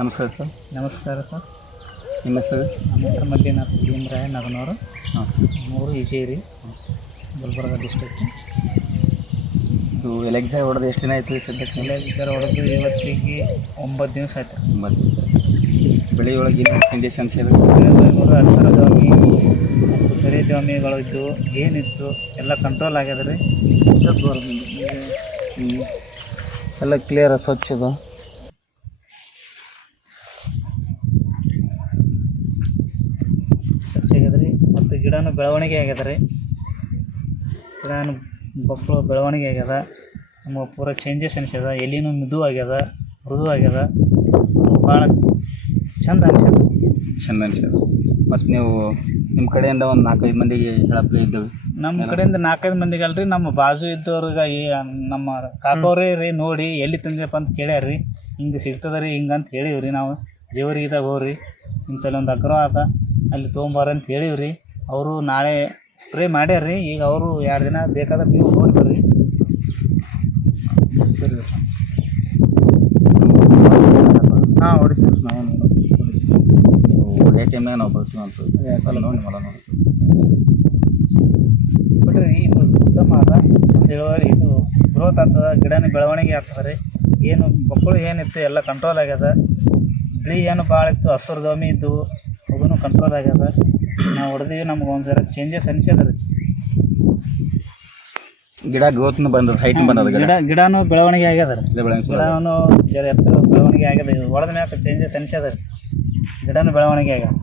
ನಮಸ್ಕಾರ ಸರ್. ನಮಸ್ಕಾರ ಸರ್. ನಿಮ್ಮ ಹೆಸರು? ನಮ್ಮ ಹೆಸರು ಮಲ್ಲಿನಾಥ್ ಭೀಮರಾಯ ನಗನವರು. ಹಾಂ. ಮೂರು ವಿಜಯರಿ, ಗುಲ್ಬರ್ಗ ಡಿಸ್ಟ್ರಿಕ್ಟ್. ಇದು ಎಲೆಕ್ಸೈ ಹೊಡೆದು ಎಷ್ಟು ದಿನ ಆಯಿತು ಸದ್ಯಕ್ಕೆ? ಎಲೆಕ್ಸರ್ ಹೊಡೆದು ಇವತ್ತಿಗೆ 9 ದಿವಸ ಆಯ್ತು. 9 ದಿವಸ. ಬೆಳೆ ಒಳಗೆ ಏನು ಚೇಂಜಸ್ ಅನಿಸಿದ್ರು? ಅಕ್ಷರ ದ್ವಾಮಿ ಮತ್ತು ಬೆಳೆ ದ್ವಾಮಿಗಳಿದ್ದು ಏನಿತ್ತು ಎಲ್ಲ ಕಂಟ್ರೋಲ್ ಆಗ್ಯದ ರೀ. ಎಲ್ಲ ಕ್ಲಿಯರ್ ಸ್ವಚ್ಛದ. ಸ್ವಚ್ಛ ಆಗ್ಯದ ರೀ. ಮತ್ತು ಗಿಡನೂ ಬೆಳವಣಿಗೆ ಆಗ್ಯದ ರೀ. ಗಿಡನೂ ಮಕ್ಕಳು ಬೆಳವಣಿಗೆ ಆಗ್ಯದ. ನಮಗೆ ಪೂರ ಚೇಂಜಸ್ ಅನಿಸ್ಯದ. ಎಲೆನೂ ಮಿದು ಆಗ್ಯದ, ಮೃದು ಆಗ್ಯದ. ಭಾಳ ಚಂದ ಅನಿಸ್ಯದ. ಚಂದ ಅನಿಸ್ಯದ. ಮತ್ತು ನೀವು ನಿಮ್ಮ ಕಡೆಯಿಂದ ಒಂದು 4-5 ಮಂದಿಗೆ ಹೇಳಪ್ಲೆ ಇದ್ದವು? ನಮ್ಮ ಕಡೆಯಿಂದ 4-5 ಮಂದಿಗೆ ಅಲ್ರಿ, ನಮ್ಮ ಬಾಜು ಇದ್ದವ್ರಿಗೆ ನಮ್ಮ ಕಾಕೋರೇ ರೀ ನೋಡಿ ಎಲ್ಲಿ ತಂದಪ್ಪ ಅಂತ ಕೇಳ್ಯಾರ ರೀ. ಹಿಂಗೆ ಸಿಗ್ತದೆ ರೀ ಹಿಂಗಂತ ಹೇಳಿವ್ರಿ. ನಾವು ಜೇವರಿಗಿದಾಗ ಹೋಗ್ರಿ ಇಂಥಲ್ಲೊಂದು ಅಗ್ರೋ ಅದ ಅಲ್ಲಿ ತೊಗೊಂಬಾರ ಅಂತ ಹೇಳಿವ್ರಿ. ಅವರು ನಾಳೆ ಸ್ಪ್ರೇ ಮಾಡ್ಯಾರ ರೀ. ಈಗ ಅವರು 2 ದಿನ ಬೇಕಾದ್ರೆ ನೀವು ನೋಡಿ ಬರ್ರಿ. ಸರಿ. ಹಾಂ ಹೊಡಿತೀವಿ ನಾವು. ನೀವು ಒಳ್ಳೆ ಟೈಮ್ನಾಗ ನಾವು ಬರ್ತೀವಿ ಅಂತ ನೋಡಿ ಹೊಲ ನೋಡಿ ಬಿಡ್ರಿ. ಇದು ಉತ್ತಮ ಅದ. ಒಂದು ಇಳುವರಿ ಇದು ಗ್ರೋತ್ ಆಗ್ತದೆ, ಗಿಡನ ಬೆಳವಣಿಗೆ ಆಗ್ತದೆ ರೀ. ಏನು ಮಕ್ಕಳು ಏನಿತ್ತು ಎಲ್ಲ ಕಂಟ್ರೋಲ್ ಆಗ್ಯದ. ಬಿಳಿ ಏನು ಭಾಳ ಇತ್ತು, ಹಸಿರು ದ್ವಾಮಿ ಇದ್ದು ಅದನ್ನು ಕಂಟ್ರೋಲ್ ಆಗ್ಯದ. ನಾವು ಹೊಡೆದೀವಿ, ನಮ್ಗೆ ಒಂದು ಜರ ಚೇಂಜಸ್ ಅನಿಸ್ಯದ ರೀ. ಗಿಡ ಗ್ರೋತ್ನು ಬಂದದ, ಹೈಟ್ ಬಂದದ. ಗಿಡನೂ ಬೆಳವಣಿಗೆ ಆಗ್ಯದ ರೀ. ಬೆಳವಣಿಗೆ ಗಿಡನೂ ಜರ ಎತ್ತರ ಬೆಳವಣಿಗೆ ಆಗ್ಯದ. ಇದು ಹೊಡೆದ ಮ್ಯಾಕ ಚೇಂಜಸ್ ಅನಿಸ್ಯದ ರೀ. ಗಿಡನೂ ಬೆಳವಣಿಗೆ ಆಗ್ಯದ.